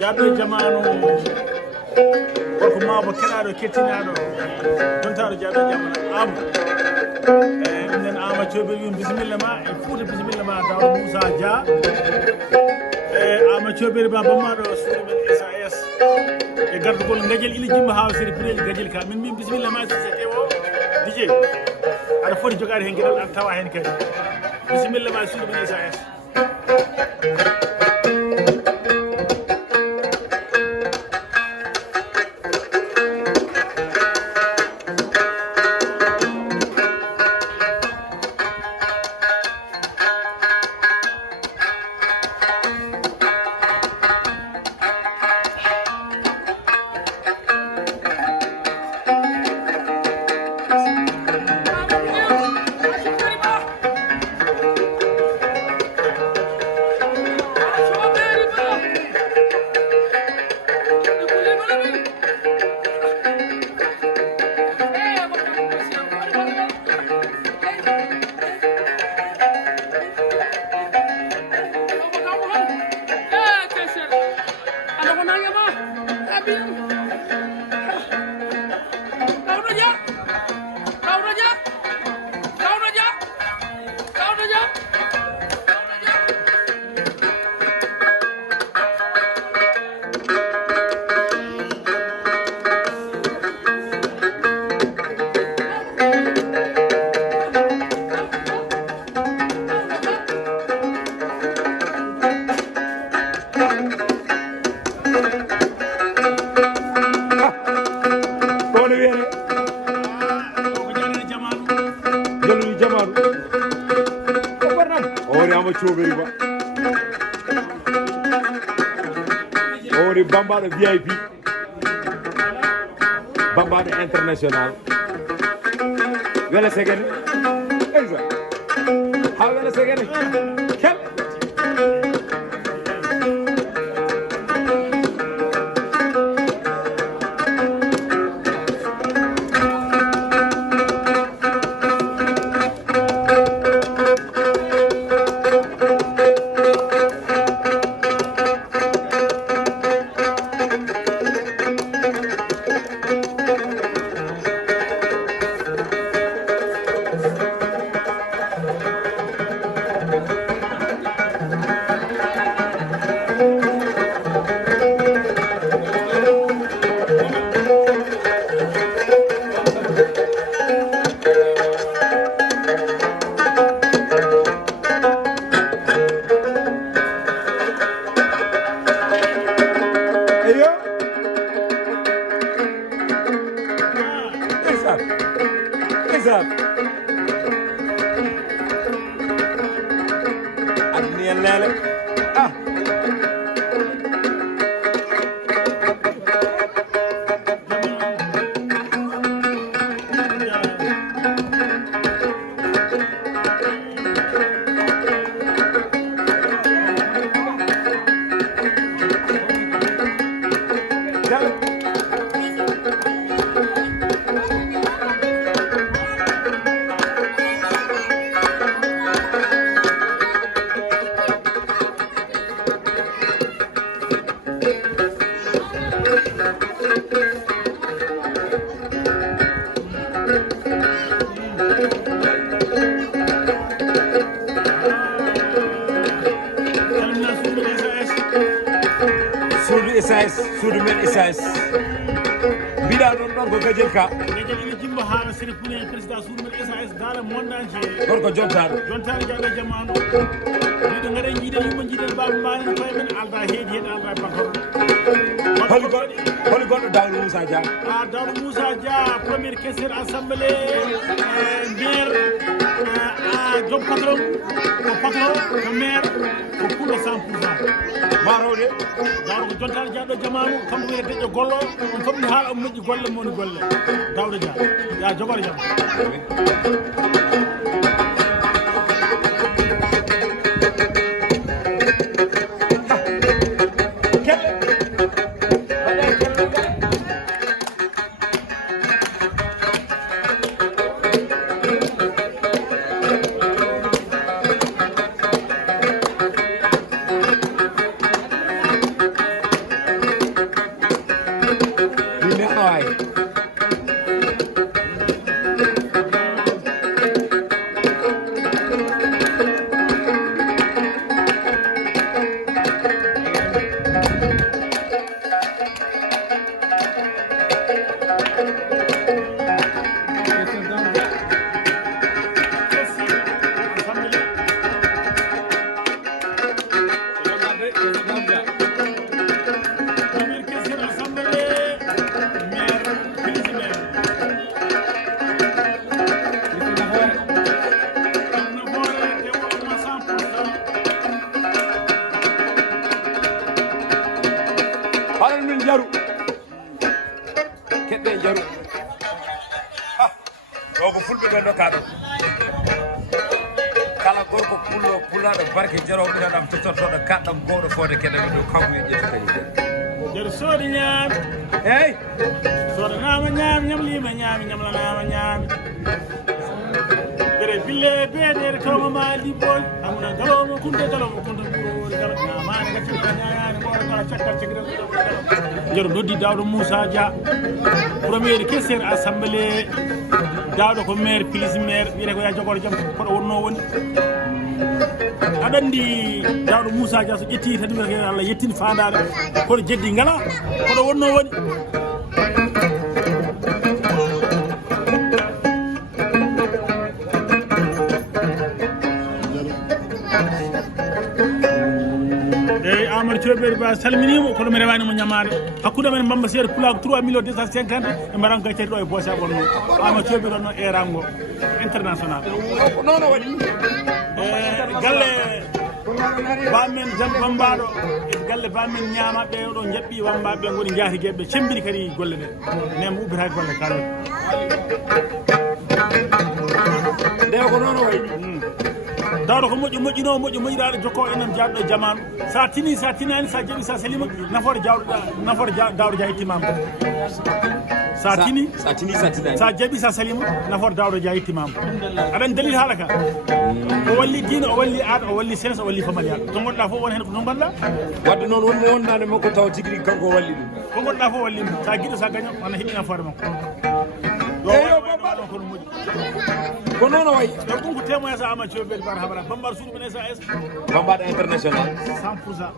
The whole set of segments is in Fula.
jaddo jamanu ko ma ba kala do kettinaado don taaro jaddo jamanu amu nden ama cobe wi bismillah ma e fuuta bismillah ma daw Moussa Dia ama cobe ba bamma do suudu men SAS e gardugol ngajel ili jimma hawsiri purel gajel ka min bismillah ma société o DJ ada foti jogade hen gedal an tawa hen kadi bismillah ma suudu men SAS Bambara VIP Bambara international wala segene exact ha wala segene kel suudu men SAS mbiɗa ɗon ɗon ko gajel ka gajel ina jimba haala sere pune président suudu men SAS dala mondaje gorko jontaɗo jaɗo jamanu mbiɗo gaɗa jiiɗen yimɓe jiiɗen baba mbanen koye men alda heedi hen alda bakor holi goɗɗo dawɗo Moussa Dia dawɗo Moussa Dia premiére questeur assemblée maire joom patron ko maire ko pour le 100% marowde dawɗo ko jontaɗo jaɗo jamanu kanko wiyete deƴƴo gollo on fof mi haala omo moƴƴi golle moni golle dawɗo Dia ya jogoro jaam maayi halal min jaru keɗɗe jaru ɗo ko fulɓe ɓe dokkaɗo kala gorko pullaɗo barke jaro ɓiraɗam tottortoɗo kaɗɗam gowɗo fode keɗɗami ɗo kawmi ƴettu kadi jere soodi ñaami eyyi soodanama ñaami ñamlima ñaami ñamlanama ñaami jere bille beeɗere tawma ma libbol amna galowmo kunde ɓuuri kala ñamani gacci ñayani ɓoɗo kala cakkal cegre jero noddi dawɗo Moussa Dia premier questeur assemblée dawɗo ko maire plus maire wiyete ko ya jogoɗo jaam koɗo wonno woni aɗa andi dawɗo Moussa Dia so ƴetti tan wiyete Allah yettini fandare koɗo jeddi ngala koɗo wonno woni Amadou Thioɓeri Ba salminimo kono mi rewanimo ñamade hakkude men Bamba Seeɗa Pulago 3 millions 250 e mbaɗan gaccati ɗo e boose abonno Amadou Thioɓeri ɗon no erango international noon o waɗi galle bamen jan bambaɗo e galle bamen ñamaɓe ɗo jaɓɓi wambaɓe goni jaati gueɓe cembini kadi golle ɗe même ubbitaki golle kalde nde ko noon o wayi dawɗo ko moƴƴino moƴƴiraɗo jokko enen jaaɗo jamanu sa tinani sa jaɓi sa salima nafoore dawɗo Dia yettimama sa jaɓi sa salima nafoore dawɗo Dia yettimama aɗan dalil haala ka o walli diine o walli aada o walli sens o walli famalial to gonɗa fof won hen ko to gonɗa wadde noon wonmo wondade makko taw tigui rigui kanko walli ɗum ko gonɗa fof walli ɗum sa guiɗo sa gaño wona heeɓi nafoore makko eyo bambaɗo kono moƴƴi ko noon o wayi ɗum ɗum ko témoignage Amadou Thioɓeri Ba haɓata bambaɗo suuɗu men SAS bambaɗo international 100%.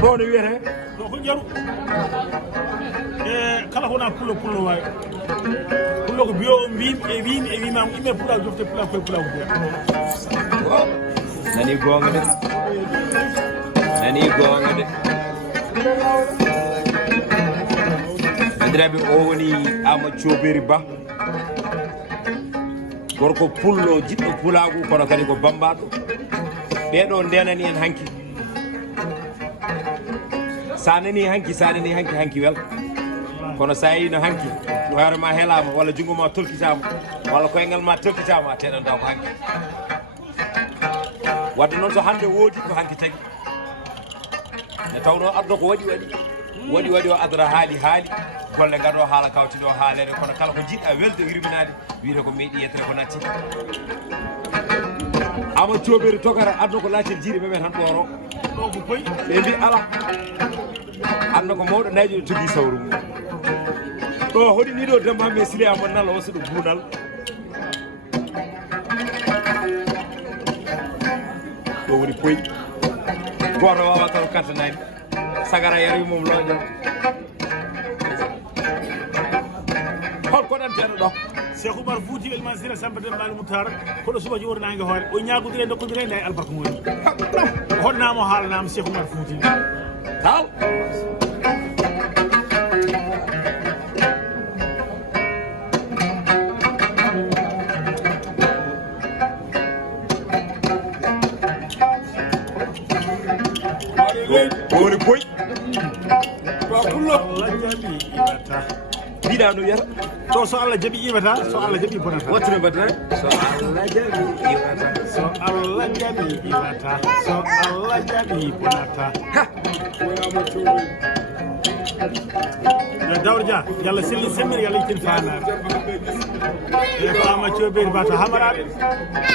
ɗo no wiyete ɗo ko jaru e kala kona pullo wawi pullo ko biyo wimi e wimama imme pulago jofte pulago koye pulago biya nani gonga de bandiraɓe o woni Amadou Thioɓeri Ba gorko pullo jiɗɗo pulagu kono kadi ko bambaɗo ɓeɗo ndenani en hanki sa nani hanki wel kono sa yino hanki hoore ma heelama walla jungo ma tolkitama walla koyngal ma tolkitama a teɗanta ko hanki wadde noon so hande woodi ko hanki tagui ne tawno addo ko waɗi o adora haali golle gaɗo haala kawtiɗo haalere kono kala ko jiɗɗa welde yurminade wiite ko meeɗi yettere ko natti Amadou Thioɓeri togara addo ko laccel jiiɗi memen tan ɗoro ɗo ko boyi ɓe mbi ala anno ko mawɗo nayjo ɗo jogui sawru mum ɗo hoɗini ɗo Demba me Sile Amadou Nal o wasiɗo buunal ɗo woni boyi goto wawa taw kartanani sagara yero mum loƴo holko ɗanteɗo ɗo Cheikh Oumar Fouti Elman Sira Samba Dembal Moutar koɗo suba jowori nangue hoore o ñagodiri e dokkodiri e nda e albarka moƴƴi hoɗnama o haalanama Cheikh Oumar Fouti taw woni boy pullo Allah jaɓi iwata mbiɗa no wiyata to so Allah jaɓi iwata so Allah jaɓi bonata wattude badana so Allah jaɓi iwata so Allah jaɓi iwata so Allah jaɓi bonata Daouda yalla selli semmir yalla yitin fanar e fama ciober bata hamarabe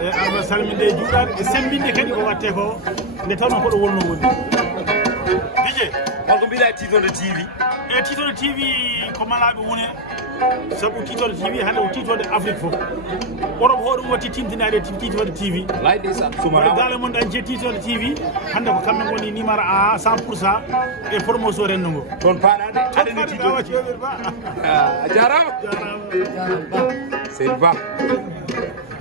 e arba salminde juuɗade e sembinde kadi ko watte ko nde tawno ko ɗo wonno woni dije holko mbiɗa Titode TV e Titode TV ko malaɓe woni sabu Titode TV hande ko Titode Afrique fof Europe hoɗum watti timtinade Titode TV layde sa sumara dale mon dañce Titode TV hande ko kamɓe goni numéro a 100% e promotion renndo ngo toon paɗade aɗani Titode ba a jarama jarama Seydou Ba